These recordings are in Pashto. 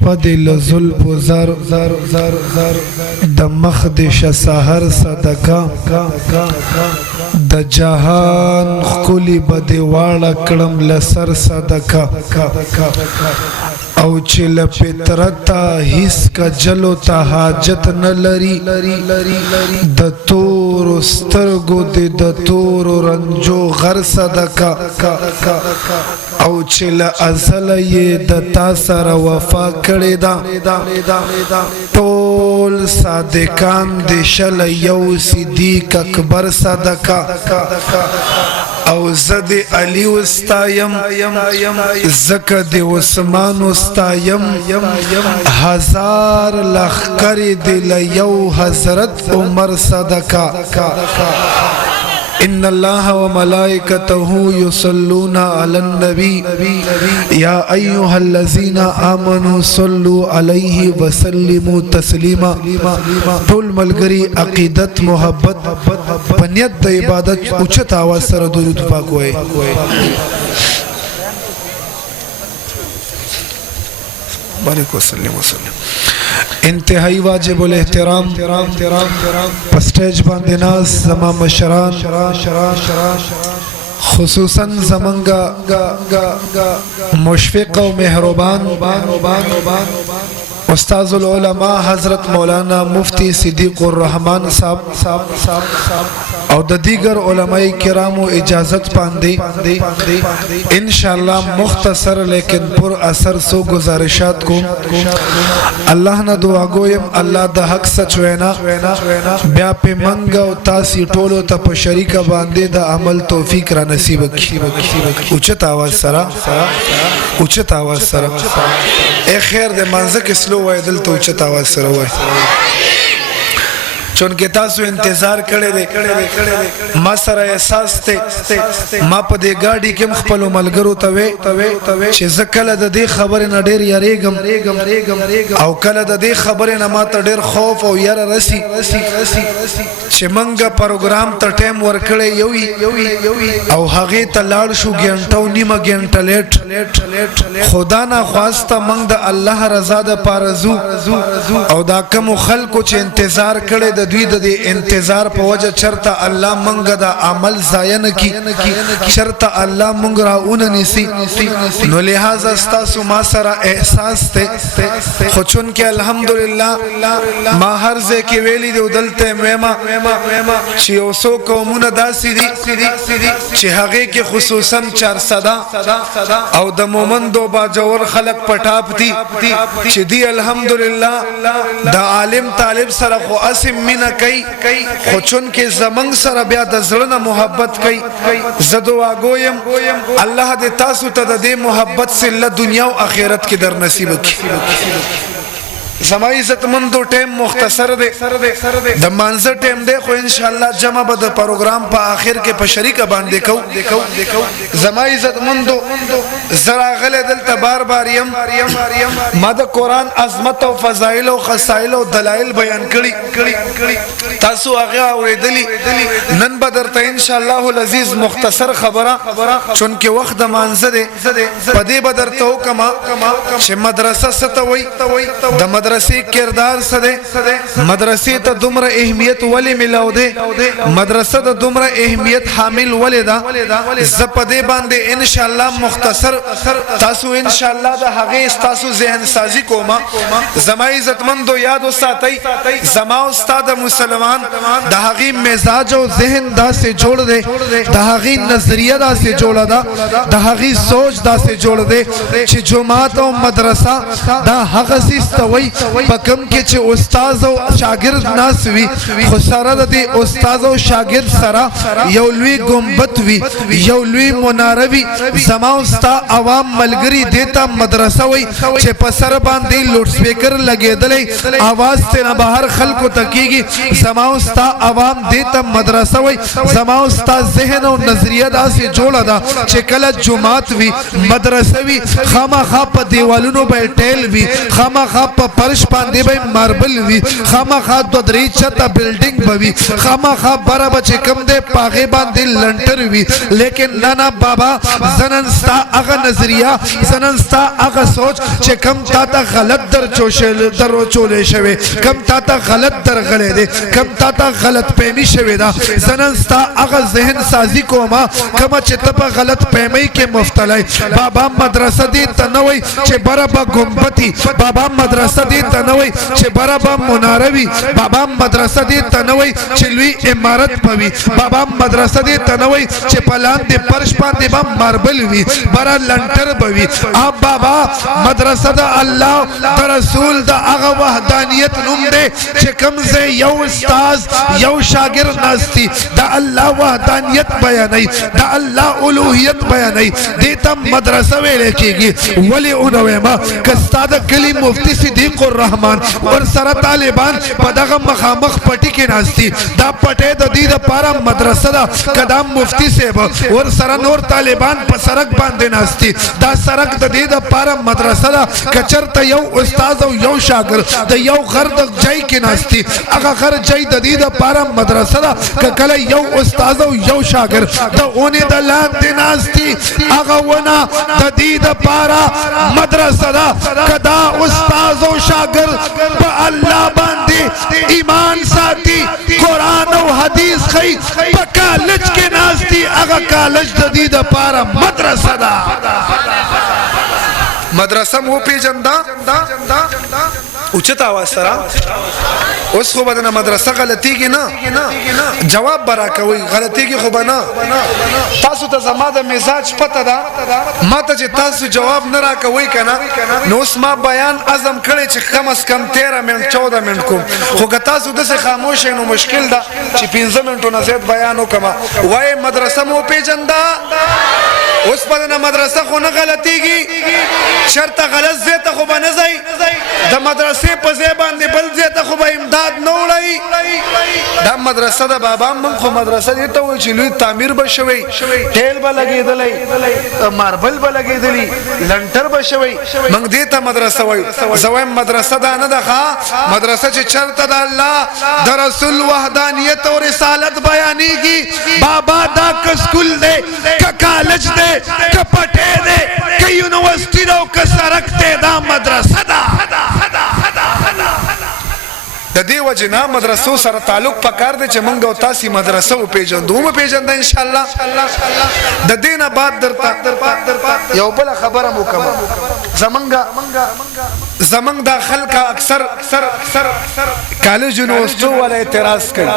شپه د لزلف زر زر زر زر د مخ د شسحر صدقه د جهان خلی بد واړه کړم لسر صدقه او چې له فطرته هیڅ کجلو ته حاجت نه لري د تورو سترګو د تورو رنجو غر صدقه او چې له ازله یې د تا سره وفا کړې ده ټول صادقان د شل یو صدیق اکبر صدقه او زد علی وستایم زکه د عثمان وستایم هزار لخر دل یو حضرت عمر صدقه ان الله وملائكته يصلون على النبي يا ايها الذين امنوا صلوا عليه وسلموا تسليما طول ملګری عقیدت محبت پنیت د عبادت اوچت आवाज سره درود پاک وای بارک وسلم انتہائی واجب الاحترام پسٹیج باندې ناز زما مشران خصوصا زمنگا مشفق و مهربان استاذ العلماء حضرت مولانا مفتی صدیق الرحمن صاحب او د دیگر علماء کرامو اجازت پاندے انشاءاللہ مختصر لیکن پر اثر سو گزارشات کو اللہ نہ دعا گویم اللہ دا حق سچ وینا بیا پہ منگا و تاسی ٹولو تا پا شریک باندے دا عمل توفیق را نصیب کی اچت آواز سرا اے خیر دے منزک اسلو وای دل تو اچت آواز سره وای چونکه تاسو انتظار کړی دی ما سره احساس ته ما په دې گاډي کې خپل ملګرو ته چې زه کله د دې خبرې نه ډېر یریږم او کله د دې خبرې نه ما ته ډېر خوف او یره رسی چې منګه پروګرام ته ټایم ورکړی یوي او هغه ته لاړ شو ګنټو نیمه ګنټه لیټ خدا نه خواسته منګ د الله رضا د پارزو او دا کوم خلکو چې انتظار کړي د دوی د انتظار په وجه چرته الله منګ دا عمل ضایع نه کی چرته الله منګ راونه نسی نو لہذا تاسو ما سره احساس ته خو چون کې الحمدلله ما هر ځای کې ویلي دی دلته مېما چې اوسو قومونه داسې دي چې هغه کې خصوصا 400 او د مومندو باجور خلق پټاپ دي چې دی الحمدلله د عالم طالب سره خو اسم مینا کوي خو چون کې زمنګ سره بیا د زړه محبت کوي زدوا گویم الله دې تاسو ته د دې محبت سره دنیا او آخرت کې در نصیب کړي زما عزت مندو ټیم مختصر دی د مانزه ټیم دی خو ان شاء الله جمع به د پروګرام په اخر کې په شریک باندې کو زما عزت مندو زرا غل دلته بار بار یم ما د قران عظمت او فضایل او خصایل او دلایل بیان کړي تاسو هغه اوریدلی نن به درته ان شاء الله العزیز مختصر خبره چون کې وخت د مانزه دی په دې به درته وکما چې مدرسه ستوي د مدرسې کردار سده مدرسې ته دومره اهمیت ولی ملاو ده مدرسه ته دومره اهمیت حامل ولی ده زپدې باندې ان شاء الله مختصر تاسو ان شاء الله د هغه تاسو ذهن سازی کوما زما عزت مندو یاد وساتئ زما استاد مسلمان د هغه مزاج او ذهن داسې جوړ ده د هغه نظریه داسې جوړ ده د هغه سوچ داسې جوړ ده چې جماعت او مدرسه دا هغه سیستوي پکم کې چې استاد او شاګرد ناس وي خو سره د استاد او شاګرد سره یو لوی ګمبد وي یو لوی مناره وي زما استاد عوام ملګری دیتا مدرسه وي چې په سر باندې لوډ سپیکر لګیدلې आवाज ته نه بهر خلکو تکیږي زما استاد عوام دیتا مدرسه وي زما استاد ذهن او نظریه داسې جوړه ده چې کله جمعات وي مدرسه وي خامخا په دیوالونو به ټیل وي خامخا په فرش باندې به ماربل وی خامخا دو درې چته بلډینګ بوي خامخا بره بچ کم دې پاغه باندې لنټر وی لیکن نه بابا زنن ستا هغه نظریه زنن ستا هغه سوچ چې کم تا ته غلط درو چولې شوی کم تا ته غلط درغلې دي کم تا ته غلط فهمي شوی دا زنن ستا هغه ذهن سازی کوما کما چې ته په غلط فهمي کې مفتلای بابا مدرسه دې تنوي چې برابر ګمبتي بابا مدرسه دې تنوي چې برابر مناروي بابا مدرسه دې تنوي چې لوی امارت پوي بابا مدرسه دې تنوي چې پلان دې فرش باندې با ماربل وي برا لنټر بوي اب بابا مدرسه د الله د رسول د هغه وحدانیت نوم دې چې کمزه یو استاد یو شاګرد ناشتي د الله وحدانیت بیانای د الله الوهیت بیانای دې ته مدرسه ویل کېږي ولی اونوي ما کستاد کلی مفتی صدیق الرحمن ور سره طالبان په دغه مخامخ پټی کې ناشتي دا پټه د دې لپاره مدرسه دا قدم مفتی صاحب ور سره نور طالبان په سرک باندې ناشتي دا سرک د دې لپاره مدرسه دا کچرته یو استاد او یو شاګرد د یو غر د جای کې ناشتي هغه غر جای د دې لپاره مدرسه دا کله یو استاد او یو شاګرد د اونې د لاندې ناشتي هغه ونه د دې لپاره مدرسه دا کدا استاد او شاګرد په الله باندې ایمان ساتي قران او حدیث خي په کالج کې ناشتي هغه کالج د دې لپاره مدرسه دا مدرسه مو پیجندا اوچتا واسرا اوس خو بدنه مدرسه غلطیږي نه جواب برا کوي غلطیږي خو بنا تاسو ته زما د مزاج پته ده ماته چې تاسو جواب نه را کوي کنه نو اوس ما بیان اعظم کړي چې کم از کم 13 منټ 14 منټ کوم خو که تاسو دسه خاموش نو مشکل ده چې 15 منټو نه زیات بیان وکم وای مدرسه مو پیجندا اوس بدنه مدرسه خو نه غلطیږي شرط غلط زیته خو بنه زئی د مدرسې په ځای باندې بل زیته خو به امداد نه وړي دا مدرسه د بابا من خو مدرسه دې ته وایي چې لوی تعمیر به شوی ټیل به لګېدلی ماربل به لګېدلی لنټر به شوی موږ دې ته مدرسه وایو زه وایم مدرسه دا نه ده ښه مدرسه چې چېرته د الله د رسول وحدانیت او رسالت بیانېږي بابا دا که سکول دی که کالج دی که پټی دی که یونیورسټي ده او که سرک دی دا مدرسه ده د دې وجه نه مدرسو سره تعلق پکار دی چې موږ او تاسو مدرسه او پیژندو مو پیژنده ان شاء الله د دینه بعد درته یو بل خبره مو کوم زمنګ دا خلک اکثر کالج یونیورسيټو ولا اعتراض کوي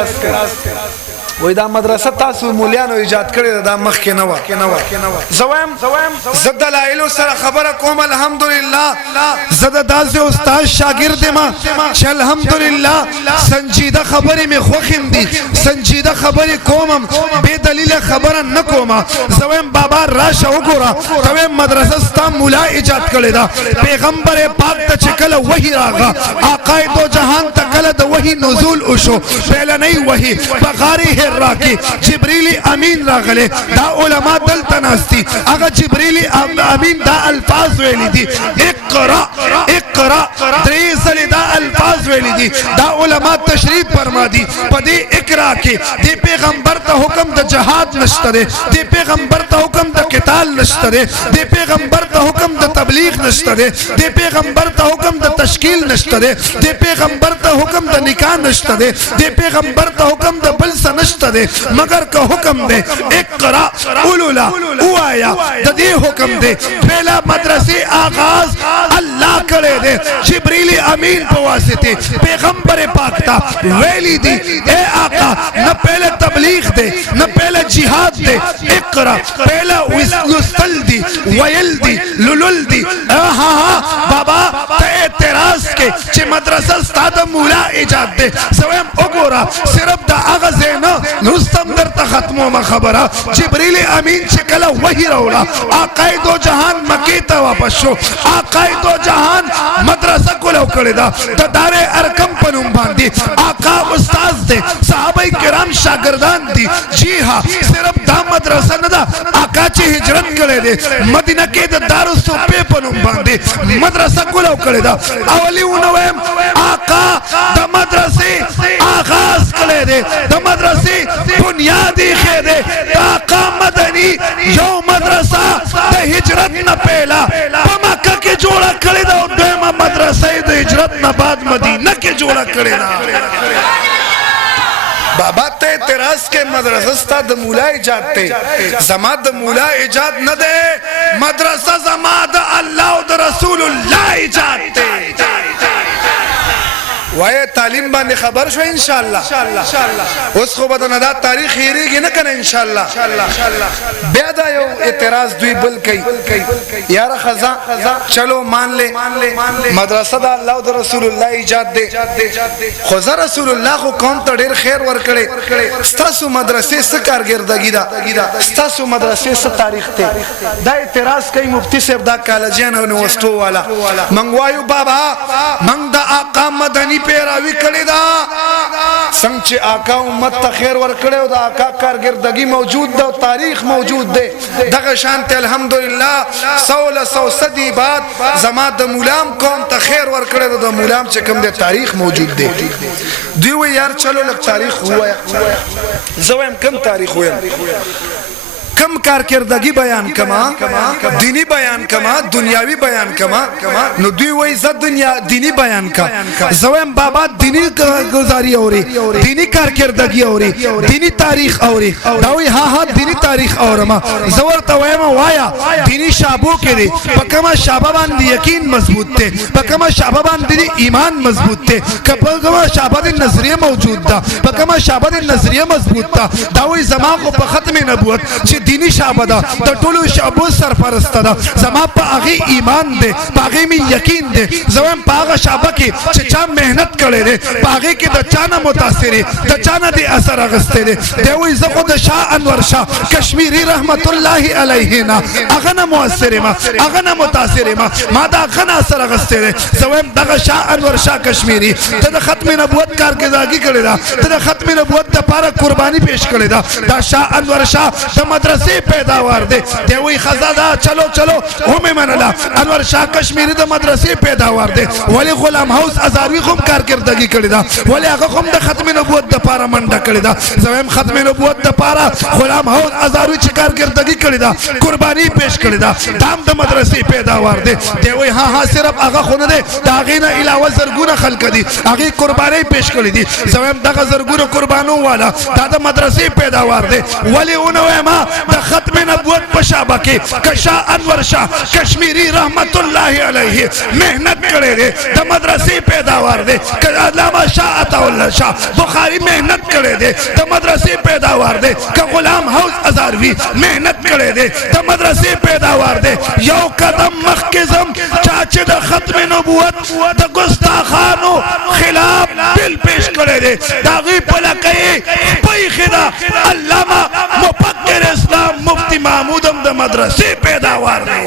وای دا مدرسه تاسو مولیانو ایجاد کړی دا مخ کې نه و زوام زد دلایل سره خبره کوم الحمدلله زد داسې استاد شاګرد ما چې الحمدلله سنجیده خبره می خوخم دي سنجیده خبره کوم به دلیل خبره نه کوم زوام بابا راشه وګوره ته مدرسه ستا مولا ایجاد کړی دا پیغمبر پاک ته چکل وحی راغا عقاید و جهان ته کله د وحی نزول وشو پهلنی وحی بغاری راکی جبریل امین راغله دا علماء دلته ناستی هغه جبریل امین دا الفاظ ویلی دي اقرا درې دا الفاظ ویلی دي دا علماء تشریف فرما دي په دې اقرا کې د پیغمبر ته حکم د جهاد نشته دی د پیغمبر ته حکم د قتال نشته دی د پیغمبر ته حکم د تبلیغ نشته دی د پیغمبر ته حکم د تشکیل نشته دی د پیغمبر ته حکم د نکاح نشته دی د پیغمبر ته حکم د بل څه نشته دی مگر که حکم دی اقرا اولولا اوایا د دې حکم دی پہلا مدرسې آغاز الله کړی دی جبریل امین په واسطه پیغمبر پاک تا ویلی دی اے آقا نہ پہلے تبلیغ دے نہ پہلے جہاد دے اقرا پہلا لستل دی ویل دی للل دی بابا تے اعتراض کے چھ مدرسہ استاد مولا ایجاد دے سویم اگورا صرف دا آغازینا رستم در تا ختمو ما خبرہ جبریل امین چکلا وحی رولا آقائد و جہان مکیتا واپس شو آقائد و جہان مدرسہ کو لو کردہ دا دار ارکم پنم باندی آقا استاذ دے صحابہ کرام شاگردان دی جی ہاں صرف دا مدرسه نه ده آقا چې هجرت کړی دی مدینه کې د دارالصوفیه په نوم باندې مدرسه کولاو کړې ده اولی ونویم آقا د مدرسې آغاز کړی دی د مدرسې بنیاد ایښی دی د آقا مدني یو مدرسه د هجرت نه پهلا په مکه کې جوړه کړې ده او دویمه مدرسه یې د هجرت نه بعد مدینه کې جوړه کړې ده بابا ته اعتراض کې مدرسه ستا د مولا ایجاد ته زما د مولا ایجاد نه ده مدرسه زما د الله او د رسول الله ایجاد ته وای تعلیم باندې خبر شو ان شاء الله اوس خو بدن دا تاریخ هېریږي نه کنه ان شاء الله بیا دا یو اعتراض دوی بل کوي یار خزا چلو مان لے مدرسه دا الله او رسول الله ایجاد دے خو رسول الله خو قوم ته ډیر خیر ورکړي ستاسو مدرسې څه کارګردګي ده ستاسو مدرسې څه تاریخ ته دا اعتراض کوي مفتی صاحب دا کالجان او یونیورسيټو والا منغوایو بابا منګ دا آقا مدني پیراوی کړی دا څنګه چې آقا امت ته خیر ورکړي او دا آقا کارګردګي موجود ده او تاریخ موجود ده دغه شانت الحمدلله 1600 صدی بعد زما د مولام قوم ته خیر ورکړي د مولام چې کوم د تاریخ موجود ده دوی و یار چلو لک تاریخ هوا زویم کم تاریخ ویم کم کارکردگی بیان کما دینی بیان کما دنیاوی بیان کما نو دوی وای ز دنیا دینی بیان کا زویم بابا دینی گزاری اوری دینی کارکردگی اوری دینی تاریخ اوری داوی ها دینی تاریخ اورما زور ته وایم وایا دینی شابو کې دی پکما شابه باندې یقین مضبوط ته پکما شابه باندې ایمان مضبوط ته پکما شابه د نظریه موجود ده پکما شابه د نظریه مضبوط ده داوی زما کو په ختم نبوت چې دینی شابه ده د ټولو شابو سرپرست ده زما په هغه ایمان ده په هغه می یقین ده زما په هغه شابه کې چې چا مهنت کړي ده په هغه کې د چانه متاثر د چانه دي اثر اغسته ده دی وی زه خو د شاه انور شاه کشمیری رحمت الله علیه نه هغه نه مؤثر ما هغه نه متاثر ما دا هغه نه اثر اغسته ده زما دغه شاه انور شاه کشمیری ته د ختم نبوت کارکردګي کړي ده ته د ختم نبوت لپاره قرباني پیش کړي ده دا شاه انور شاه د مدرسې پیداوار دے دی وی خزادا چلو هم منلا انور شاه کشمیری د مدرسې پیداوار دے ولی غلام حوس ازاروی هم کارکردګي کړی دا ولی هغه هم د ختم نبوت د پاره منډه کړی دا زم ختم نبوت د پاره غلام حوس ازاروی چې کارکردګي کړی دا قرباني پیش کړی دا دام د مدرسې پیداوار دے دی وی ها صرف هغه خونه دے دا غینه علاوه زرګونه خلک دي هغه قرباني پیش کړی دي زم دغه زرګونه قربانو والا دا د مدرسې پیداوار دے ولی اونوه ما د ختم نبوت پشابه کې کشا انور شاه کشمیری رحمت الله علیه مهنت کړي دي د مدرسې پیداوار دي علامه شاه عطا الله شاه بخاری مهنت کړي دي د مدرسې پیداوار دي غلام حوس ازاروی مهنت کړي دي د مدرسې پیداوار دي یو قدم مخکزم چاچه د ختم نبوت د ګستاخانو خلاف بل پیش کړي دي داغي پلکې پي خدا علامه مفکر اسلام مفتی محمودم د مدرسې پیداوار دی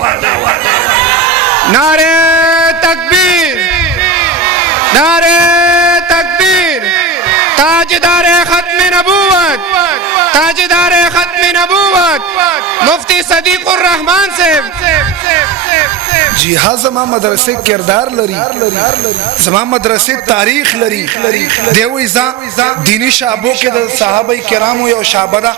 نعرہ تکبیر نعرہ تکبیر تاجدار ختم نبوت تاجدار ختم نبوت مفتی صدیق الرحمن صاحب جی ها زما مدرسې کردار لري زما مدرسې تاریخ لري دی وی ځا دینی شابو کې د صحابه کرامو یو شابه ده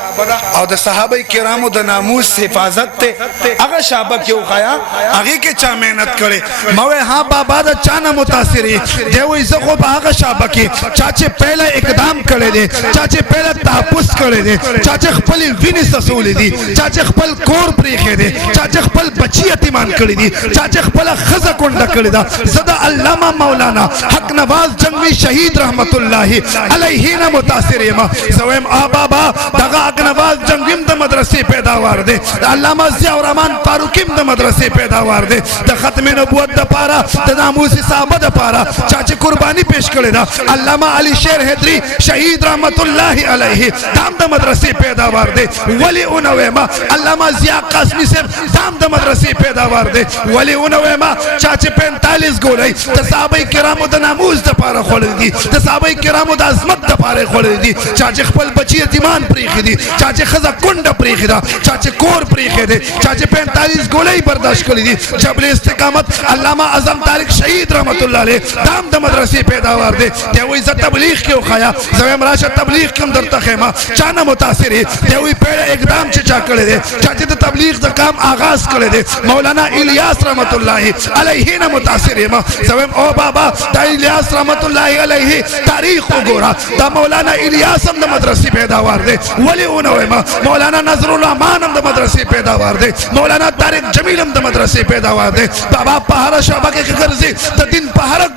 او د صحابه کرامو د ناموس حفاظت ته هغه شابه کې وخایا هغه کې چا مهنت کړي موه ها بابا د چانه متاثر دی وی زه خو هغه شابه کې چاچه پہلا اقدام کړي دي چاچه پہلا تحفظ کړي دي چاچه خپل ویني سسول دي چاچه خپل کور پریخه دي چاچه خپل بچی یتیمان کړي دي چاچه خپل خزه کونډه کړی دا زدا علامه مولانا حق نواز جنگی شهید رحمت الله علیه نه متاثر یم زویم بابا دغه حق نواز جنگیم د مدرسې پیداوار دی علامه ضیاء الرحمن فاروقیم د مدرسې پیداوار دی د ختم نبوت د پاره د ناموس صحابه د پاره چاچه قربانی پیش کړی دا علامه علی شیر حیدری شهید رحمت الله علیه دام د مدرسې پیداوار دی ولی اونوه ما علامه ضیاء قاسمی صاحب دام د مدرسې پیداوار دی ولی ولونه ما چا چې 45 ګولې د صحابه کرامو د ناموس د پاره خولې دي د صحابه کرامو د عظمت د پاره خولې دي چا چې خپل بچی یتیمان پریخي دي چا چې خزه کونډه پریخي ده چا چې کور پریخي دي چا چې 45 ګولې برداشت کړې دي جبل استقامت علامه اعظم طارق شهید رحمت الله علیه دام د مدرسې پیداوار دي دی وایي زه تبلیغ کې وخایا زم راشه تبلیغ کوم درته خیمه چا نه متاثر دی وایي پیړه اقدام چې چا کړی دی چا چې د تبلیغ د کام آغاز کړی دی مولانا الیاس رحمت الله علیه نه متاثر یم زم او بابا د الیاس رحمت الله علیه تاریخ وګوره دا مولانا الیاس هم د مدرسې پیداوار دی ولی ونه مولانا نظر الرحمن هم د مدرسې پیداوار دی مولانا طارق جمیل هم د مدرسې پیداوار دی بابا په هر شعبه کې ګرځي د دین په هر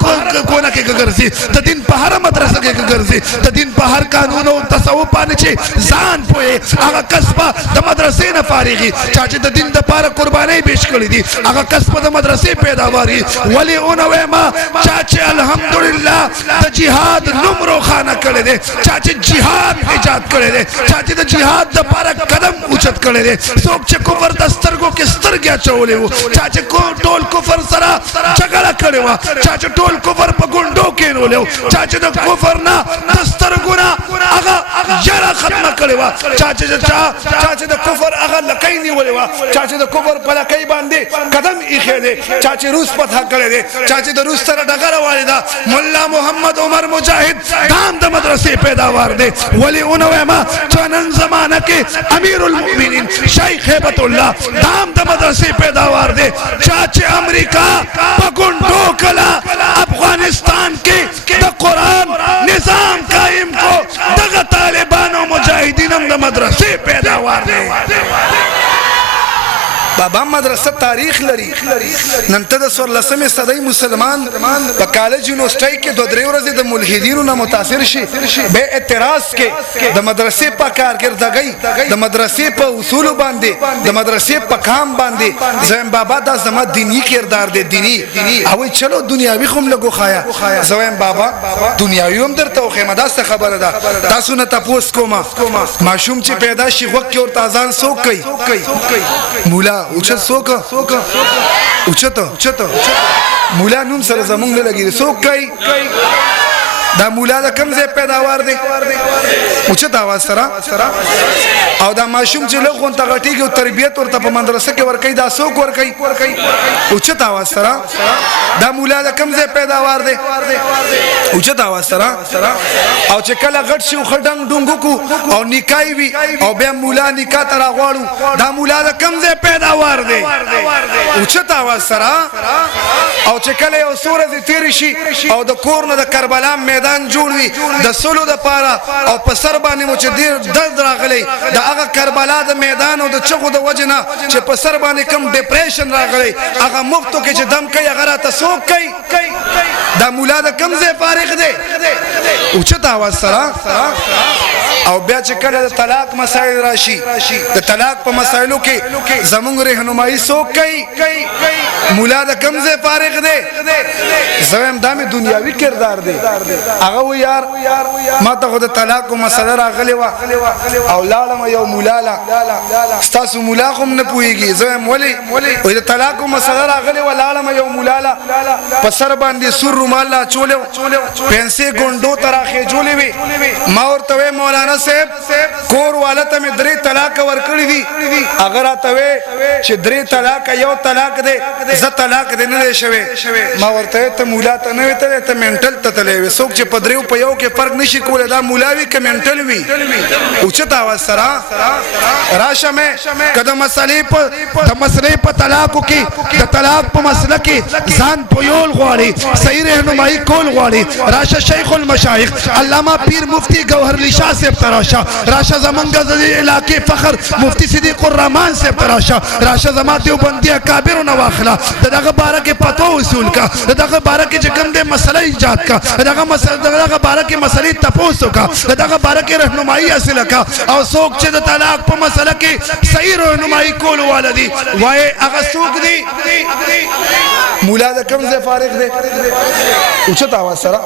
کوونه کې ګرځي د دین په هر مدرسه کې ګرځي د دین په هر قانون او تصوف باندې چې ځان پوي هغه کسبه د مدرسې نه فارغي چې د دین د لپاره قرباني پیش کړې دي هغه کسبه د مدرسې پیداواري ولی اونوي ما چې الحمدلله د جهاد نمرو خانه کړې دي چې جهاد ایجاد کړې دي چې د جهاد د لپاره قدم اوچت کړې دي څوک چې کفر د سترګو کې سترګیا چولې وو چې ټول کفر سره جګړه کړې و چې ټول کفر په ګوندو کې نولو چې د کفر نه د سترګو نه هغه جره ختمه کړې و چې د کفر هغه لکۍ نیولې و چې د کفر په لکۍ باندې قدم ایښی دی چې روس فتح کړی دی چې د روس سره ډغره والې ده ملا محمد عمر مجاهد دام د مدرسې پیداوار دی ولی اونوی ما چې نن زمانه کې امیر المؤمنین شیخ هیبت الله دام د مدرسې پیداوار دی چې امریکا په ګوندو کلا افغانستان کې د قرآن نظام قائم کو دغه طالبانو مجاهدین هم د مدرسې پیداوار دی بابا مدرسه تاریخ لري نن ته د 14مې صدۍ مسلمان په کالج یونیورسيټي کې 2-3 ورځې د ملحدینو نه متاثر شي به اعتراض کې د مدرسې په کارکردګۍ د مدرسې په اصول باندې د مدرسې په کام باندې زم بابا دا زما دینی کردار دی دینی او چلو دنیاوی خو لګو خایا زم بابا دنیاوی هم درته خو مداسته خبره ده تاسو نه تاسو کومه ماشوم چې پیدا شي وخت کې ورته اذان سوک کوي مولا اوچت سوکا اوچت مولا نوم سره زمونږ نه لګي سوک کوي دا مولا د کوم ځای پیداوار دی اوچت आवाज سره او دا ماشوم چې له غون ته غټیږي او تربیت ورته په مدرسه کې ورکوي دا سوک ورکوي اوچت आवाज سره دا مولا د کوم ځای پیداوار دی اوچت आवाज سره او چې کله غټ شي خډنګ ډنګو او نکای وي او بیا مولا نکا تر غواړو دا مولا د کوم ځای پیداوار دی اوچت आवाज سره او چې کله یو سورې تیر شي او د کور نه د کربلا میدان جوړ وي د سولو د پاره او په سر باندې مو چې ډیر درد راغلی د هغه کربلا د میدان او د چغو د وجنه چې په سر باندې کم ډیپریشن راغلی هغه مفتو کې چې دم کوي هغه راته سوک کوي دا مولا د کم ځای فارغ دی اوچت आवाज سره او بیا چې کله د طلاق مسائل راشي د طلاق په مسائلو کې زمونږ رهنمایي څوک کوي مولا د کوم ځای فارغ دی زم دامه دنیاوی کردار دی هغه و یار ما ته د طلاق مسله راغلی و او لاړم یو مولا لا ستاسو مولا هم نه پويږي زم ولی و د طلاق مسله راغلی و لاړم یو مولا لا په سر باندې سور رومال لا چولو پنسي ګوندو تراخه جوړې وي ما ورته مولانا صاحب کور والته مې 3 طلاق ورکړې دي اگر اته چې 3 طلاق یو طلاق دی ز طلاق دی نه شوي ما ورته ته مولا ته نه وته ته منټل ته تلې وسوک چې په 3 په یو کې فرق نشي کولای دا مولاوي کې منټل وي اوچت आवाज سره راشه مې کده مسلې په طلاق کې د طلاق په مسله کې ځان پویول غواړي صحیح رهنمایي کول غواړي راشه شیخ المشایخ علامه پیر مفتی گوهر علی شاه صاحب تراشه راشه زمونږ د علاقې فخر مفتی صدیق الرحمن صاحب تراشه راشه زما دیوبندي اکابر نو واخلا دغه باره کې پتو اصول کا دغه باره کې چې کوم د مسله ایجاد کا دغه باره کې مسلې تپوسو کا دغه باره کې رهنمایي حاصل کا او څوک چې د طلاق په مسله کې صحیح رهنمایي کول والدي وای هغه څوک دی مولا د کوم ځای فارغ دی اوچت आवाज سره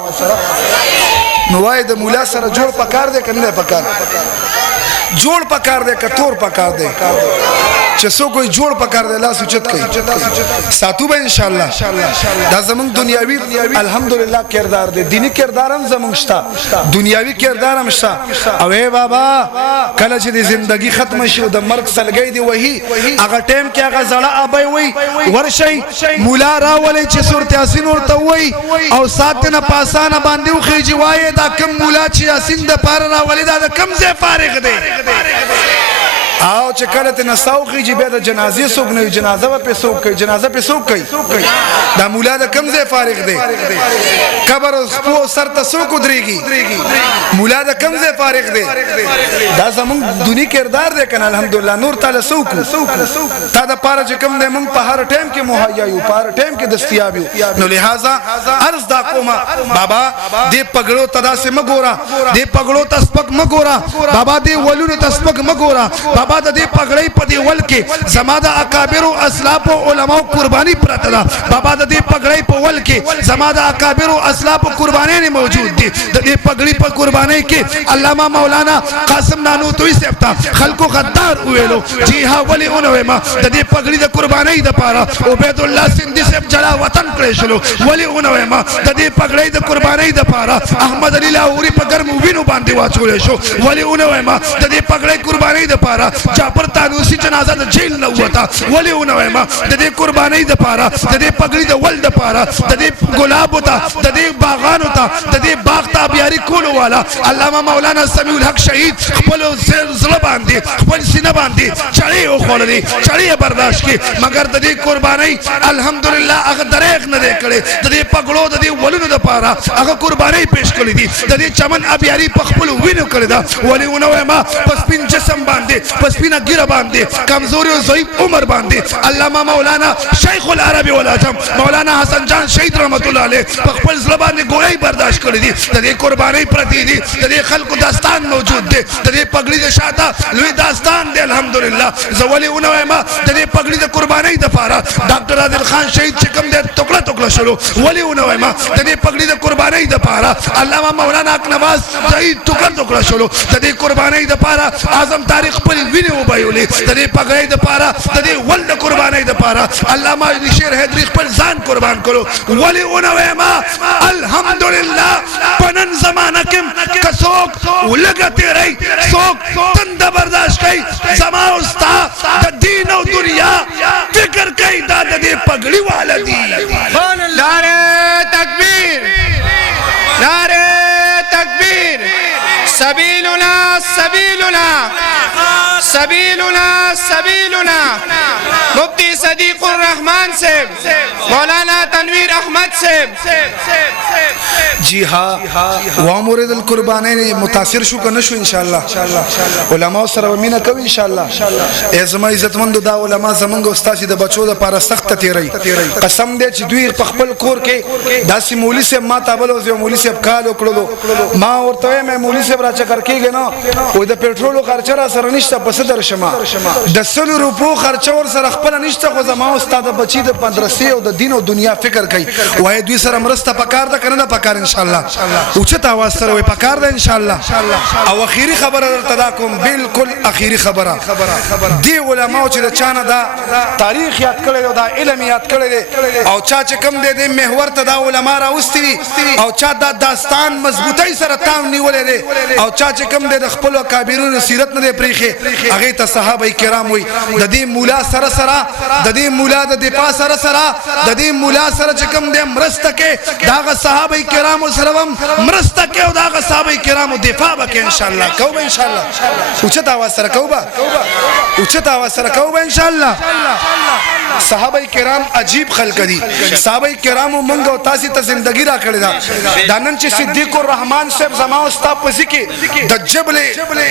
نو وای د مولا سره جوړ پکار دی کنه پکار جوړ پکار دی که تور پکار دی چې څوک یې جوړ پکار دی لاس اوچت کوي ساتو به ان شاء الله دا زمونږ دنیاوي الحمدلله کردار دی دینی کردار هم زمونږ شته دنیاوي کردار هم شته او ای بابا کله چې د زندگی ختم شي او د مرګ سلګۍ دی وਹੀ هغه ټیم کې هغه زړه ابي وي ورشي مولا راولې چې سورت یاسین ورته وي او ساتنه پاسانه باندې وخیږي وای دا کم مولا چې یاسین د پار راولې دا کم ځای فارغ دی او چې کله ته نساوخی چې به د جنازې څوک نه جنازه په څوک کوي جنازه په څوک کوي دا مولا د کم ځای فارغ دی قبر خو سر ته څوک دريږي مولا د کم ځای فارغ دی دا زمونږ دني کردار دی کنه الحمدلله نور تعالی څوک تا د پاره چې کم دی مونږ په هر ټیم کې مهیا یو په هر ټیم کې دستیاب یو نو لہذا عرض دا کومه بابا دې پګړو تدا سے مګورا دې پګړو تسپک مګورا بابا دې ولونو تسپک مګورا بابا د دې پګړې په دی ول کې زما د اکابر او اسلاف او علماء قرباني پرته ده بابا د دې پګړې په ول کې زما د اکابر او اسلاف قرباني نه موجود دي د دې پګړې په قرباني کې علامه مولانا قاسم نانوتوي سپتا خلکو غدار ویلو جی ها ولی اونوي ما د دې پګړې د قرباني د پاره عبید الله سیندی سپ جلا وطن کړی شلو ولی اونوي ما د دې پګړې د قرباني د پاره احمد علی لاهوري په ګرم وینو باندې واچول شو ولی اونوي ما د دې پګړې قرباني د پاره جعفر تانوسی جنازه د جیل نه وتا ولی اونوي ما د دې قرباني د پاره د دې پګړې د ول د پاره د دې ګلاب وتا د دې باغان وتا د دې باغ تابعیاری کولو والا علامه مولانا سمیع الحق شهید خپل زړه باندې خپل سینه باندې چړې او خولې چړې برداشت کی مگر د دې قرباني الحمدلله هغه دریغ نه کړي د دې پګړو د دې ولونو د پاره هغه قرباني پیش کړې دي د دې چمن ابياري په خپل وینو کړی دا ولی اونوي ما پس پین جسم باندې پس پینا ګیره باندې کمزوري او ضعیف عمر باندې علامه مولانا شیخ العرب والعجم مولانا حسن جان شهید رحمت الله علیه په خپل ځل باندې ګوړی برداشت کړی دي د دې قرباني پرتی دي د دې خلکو داستان موجود دي د دې پګړې د شاته لوی داستان دی الحمدلله زولي اونوي ما د دې پګړې د قرباني د پاره ډاکټر عادل خان شهید چې کوم دې ټوکړه ټوکړه شلو ولی اونوي ما د دې پګړې د قرباني د پاره علامه مولانا اکنواز شهید ټوکړه ټوکړه شلو د دې قرباني د پاره اعظم تاریخ پر ویني وبایولې د دې پګړې د پاره د دې ول د قرباني د پاره علامه شیر حیدری خپل ځان قربان کړو ولی اونوي ما الحمدلله پنن زمانہ کې کڅوک ولګته رہی څوک تند برداشت کوي زما استا د دین او دنیا فکر کوي دا د دې پګړې والا دي نعرہ تکبیر نعرہ تکبیر سبیلنا سبیلنا سبیلنا سبیلنا مفتی صدیق الرحمن سے مولانا تنویر احمد سے جی ہاں وامورد القربانین متاثر شو کنه شو انشاءاللہ علماء سره مینا کوي انشاءاللہ ازما عزتمند دا علماء زمونږ استاد د بچو د پاره سخت تیری قسم دې چې دوی په خپل کور کې داسې مولوی صاحب ما تابلو زه مولوی صاحب کال وکړو ما ورته مې مولوی صاحب را چکر کېږي نو وې د پېټرولو خرچه را سره نشته پس درشمه د 100 روپو خرچه ور سره خپل نشته خو زما استاد بچی د مدرسې او د دین او دنیا فکر کوي وای دوی سره مرسته پکار ده کنه پکار انشاءالله اوچت आवाज سره وي پکار ده انشاءالله او اخیری خبره درته کوم بالکل اخیری خبره دی علماء چې د چانه دا تاریخ یاد کړی دا علم یاد کړی او چا چې کم دی د محور ته دا علماء راوستي او چا دا داستان مضبوطی سره تام نیولې دي او چا چې کم دی د خپل کابیرونو سیرت نه دی پریخي هغه ته صحابه کرام وي د دې مولا سره سره د دې مولا د دفاع سره سره د دې مولا سره چې کم دی مرسته کې دا صحابه کرام سره مرسته کې او دا صحابه کرام دفاع وکړي ان شاء الله کوو ان شاء الله اوچت आवाज سره کوو اوچت आवाज سره کوو ان شاء الله صحابه کرام عجیب خلق دي صحابه کرام مونږ او تاسو ته ژوندۍ را کړی دا دانن چې صدیق الرحمن صاحب زما او ستا په ذکر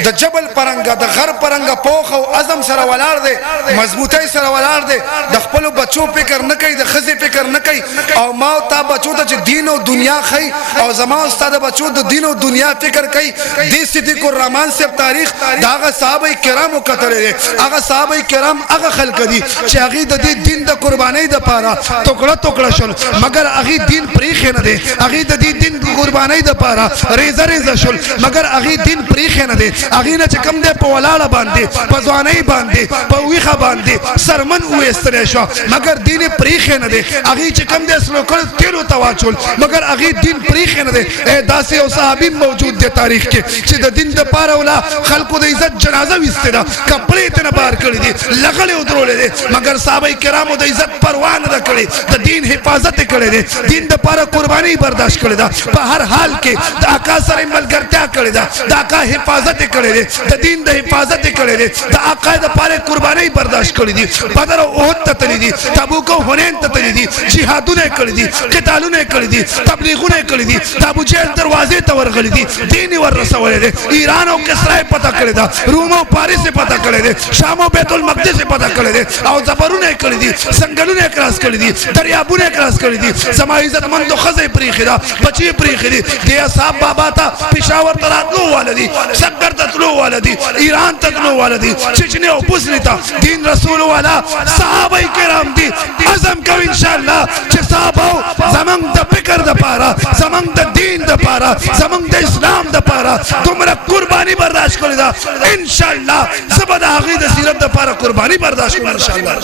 د جبل پرنګ د غر پرنګ پوخ او عزم سره ولار دي مضبوطی سره ولار دي د خپل بچو فکر نه کوي د خزي فکر نه کوي او ما تا بچو ته دین او دنیا خي او زما استاد بچو د دین او دنیا فکر کوي د صدیق الرحمن سے تاریخ داغه صحابه کرامو کتلې هغه صحابه کرام هغه خلک دي چې هغه د دین د قربانۍ د پاره ټوکړه ټوکړه شول مگر هغه دین پریخ نه دي هغه د دین قربانۍ د پاره ریزه ریزه شول مگر هغه دین پریخ نه دي هغه نه چې کم ده په ولاړه باندې په ځوانۍ باندې په ویخه باندې سرمن وېستل شو مگر دین پریخ نه دي هغه چې کم ده سلو کول تیرو تواچول مگر هغه دین پریخ نه دي داسې او صحابي موجود دي تاریخ کې چې د دین د پاره ولا خلکو د عزت جنازه وستره کپڑے ته نه بار کړی دي لغړې ودرولې دي مگر صحابه کرامو د عزت پروا نه کړی د دین حفاظت کړی دي دین د پاره قرباني برداشت کړی دا په هر حال کې د آقا سره ملګرتیا کړی دا د آقا حفاظت کړی دي د دین د حفاظت کړی دي د آقا د پاره قرباني برداشت کړی دي بدر او احد ته تللی دي تبوک او حنین ته تللی دي جهادونه کړی دي قتالونه کړی دي تبلیغونه کړی دي د ابو جهل دروازې ته ورغلي دي دین ور رسولې دي ایران او کسرا پتا کړی دا روم او پاریس پتا کړی دي شام او بیت المقدس پتا کړی دي او زبرونه کړی دي څنګهونه کراس کړی دي دریابونه کراس کړی دي زما عزت مند خزه پریخي دا بچي پریخي دي د اصحاب بابا ته پېښور ته راتلو والدي سکر ته تلو والدي ایران ته تلو والدي چچنه او بوسنی ته دین رسول والا صحابه کرام دي عزم کو ان شاء الله چې صحابه زمنګ د فکر د پاره زمنګ د دین د پاره زمنګ د اسلام د پاره تمره قرباني برداشت کړی دا ان شاء الله زبد هغه د سیرت د پاره قرباني برداشت کړی ان شاء الله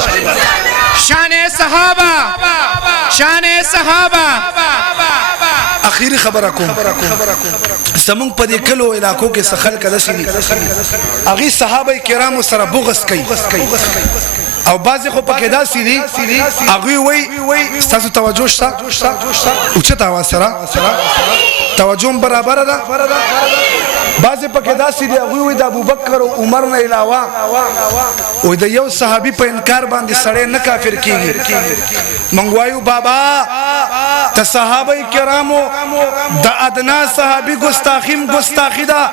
شان صحابه شان صحابه اخیری خبره کوم زمونږ په دې کلو علاقو کې څه خلک داسې دي هغه صحابه کرامو سره بغض کوي او بعضی خو پکې داسې دي هغه وای تاسو توجه شته او چې تاسو سره توجه برابر ده بعضی پکې داسې دي هغه وای د ابوبکر او عمر نه علاوه وای د یو صحابي په انکار باندې سړی نه کافر کیږي مونږ وایو بابا ته صحابه کرامو د ادنا صحابي ګستاخیم ګستاخی ده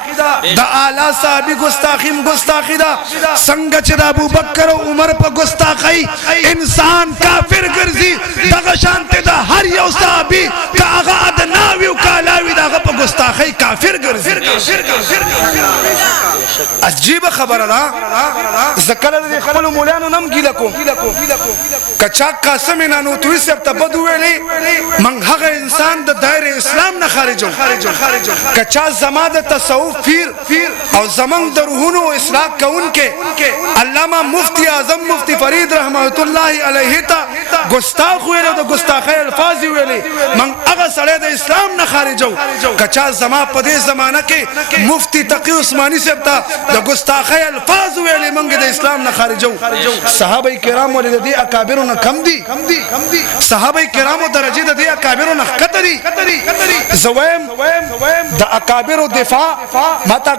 د اعلی صحابي ګستاخیم ګستاخی ده څنګه چې د ابوبکر او عمر په ګستاخی انسان کافر ګرځي دغه شانته د هر یو صحابي کاغه ادنا ویو کالاوی دغه په ګستاخی کافر ګرځي عجیب خبره ده ذکر د خپل مولانو نم ګیله کوم کچا قاسم نانو توي سب ته بدو ویلي من هغه انسان د دایره اسلام نه خارجو کچا زما د تصوف پیر او زمنګ د روحونو اصلاح کوونکې علامه مفتی اعظم مفتی فرید رحمت الله علیه ته ګستاخ ویلو د ګستاخی الفاظ ویلي من هغه سره د اسلام نه خارجو کچا زما په دې زمانہ کې مفتی تقی عثماني صاحب ته د ګستاخی الفاظ ویلي من د اسلام نه خارجو صحابه کرام ولې د اکابر نه کم دي صحابه کرامو درجه د دې اکابر نه کتري زویم د اکابر دفاع ما ته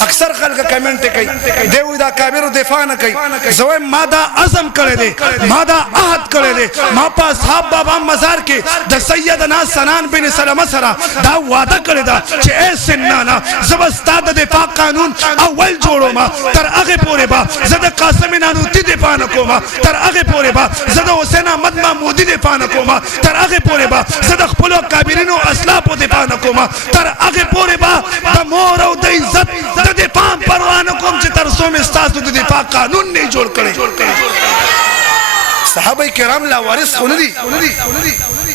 اکثر خلک کمنټ کوي دی وي د اکابر دفاع نه کوي زویم ما دا عزم کړی دی ما دا عهد کړی دی ما په اصحاب بابا مزار کې د سیدنا سنان بن سلمہ سره دا وعده کړی دا چې اے سنانا زبستا د دفاع قانون اول جوړوم تر هغه پورې با زه د قاسم نانوتی دفاع نه کوم تر هغه پورې با زه د حسین احمد محمودی دفاع نه کوم تر هغه پورې با زه د خپل کابرینو اسلاف دفاع نه کوم تر هغه پورې با د مور او د عزت د دفاع پروا نه کوم چې تر څو مې ستاسو د دفاع قانون نه جوړ کړي صحابه کرام لا وارث خو نه دي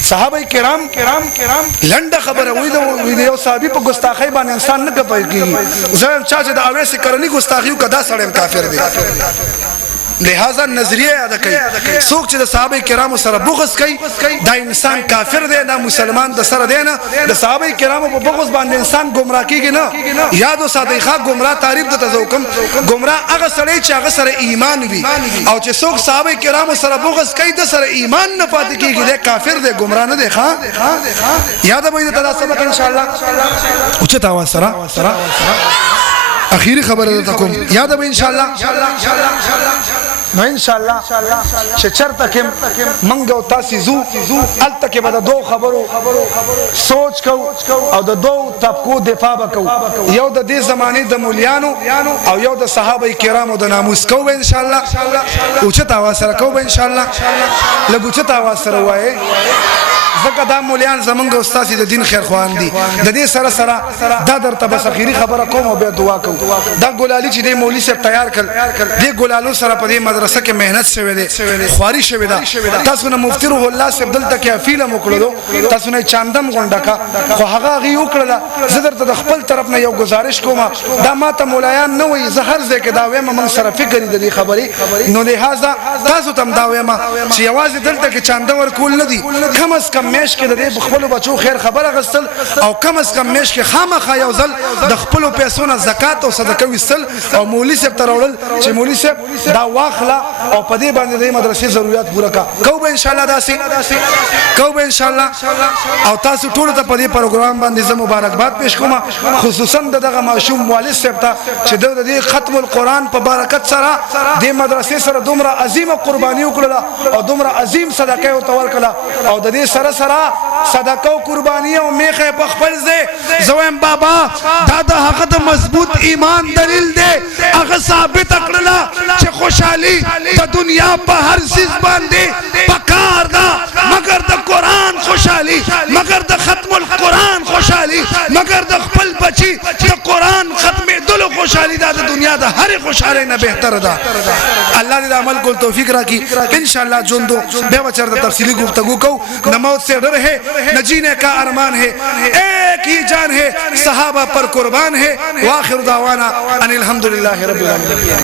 صحابه کرام لنډه خبره وي د یو صحابي په ګستاخی باندې انسان نه کپای کیږي زه چا چې د اویس کرنی ګستاخیو کدا سړی کافر دی لہذا نظریه یاد کړئ څوک چې د صحابه کرامو سره بغض کوي دا انسان کافر دی دا مسلمان د سره دی نه د صحابه کرامو په بغض باندې انسان گمراه کیږي نه یادو ساده ښه گمراه تعریف د تزوکم گمراه هغه سړی چې هغه سره ایمان وي او چې څوک صحابه کرامو سره بغض کوي د سره ایمان نه پاتې کیږي دا کافر دی گمراه نه دی ښه یاد به د تاسو سبق ان شاء الله او چې تاسو سره اخیری خبره ده کوم یاد به ان شاء الله نو ان شاء الله چې چرته کې منګ او تاسو زو الته کې به د دوه خبرو سوچ کو او د دوه طبقو دفاع وکړو یو د دې زمانه د مولیانو او یو د صحابه کرامو د ناموس کو ان شاء الله او چې تاسو سره کو ان شاء الله لګو چې تاسو سره وایي زکه دا مولیان زمونږ استاد د دین خیر خوان دي د دې سره سره دا درته بس اخیری خبره کوم او بیا دعا کوم دا ګلالي چې د مولوی صاحب تیار کړ دې ګلالو سره په دې مدرسه کې مهنت شوه دي خواري شوه ده تاسو نه مفتی روح الله صاحب دلته کې افیله موکړو تاسو نه چاندم غونډه خو هغه غي وکړه زه درته د خپل طرف نه یو گزارش کوم دا ماته مولایان نه وي زهر ځکه دا وایم من سره فکر دي خبري نو لہذا تاسو تم دا وایم چې یوازې دلته کې چاند ورکول نه دي کم از کم میش کې د خپل بچو خیر خبره غستل او کم از کم میش کې خامخا یو ځل د خپل پیسو نه زکات او صدقه وستل او مولوی صاحب ترول چې مولوی صاحب دا واخلا او په دې باندې د مدرسې ضرورت پوره کا کو به ان شاء الله داسي کو به ان شاء الله او تاسو ټول ته په دې پروګرام باندې زه مبارکباد پېښ کوم خصوصا دغه ماشوم مولوی صاحب ته چې د دې ختم القرآن په برکت سره د مدرسې سره دومره عظیمه قرباني وکړه او دومره عظیم صدقه او تورکړه او د دې سره سره صدقه او قرباني او میخه په خپل ځای زویم بابا دا د هغه د مضبوط ایمان دلیل دی هغه ثابت کړله چې خوشحالي د دنیا په هر څیز باندې پکار ده مگر د قرآن خوشحالي مگر د ختم القرآن خوشحالي مگر د خپل بچي د قرآن ختمېدلو خوشحالي دا د دنیا د هر خوشحالي نه بهتر ده اللہ دې عمل کول توفیق راکړي انشاءاللہ جوندو بیا بچر تفصیلی گفتگو کو نہ موت سے ڈر ہے نہ جینے کا ارمان ہے ایک ہی جان ہے صحابہ پر قربان ہے واخر دعوانا ان الحمدللہ رب العالمین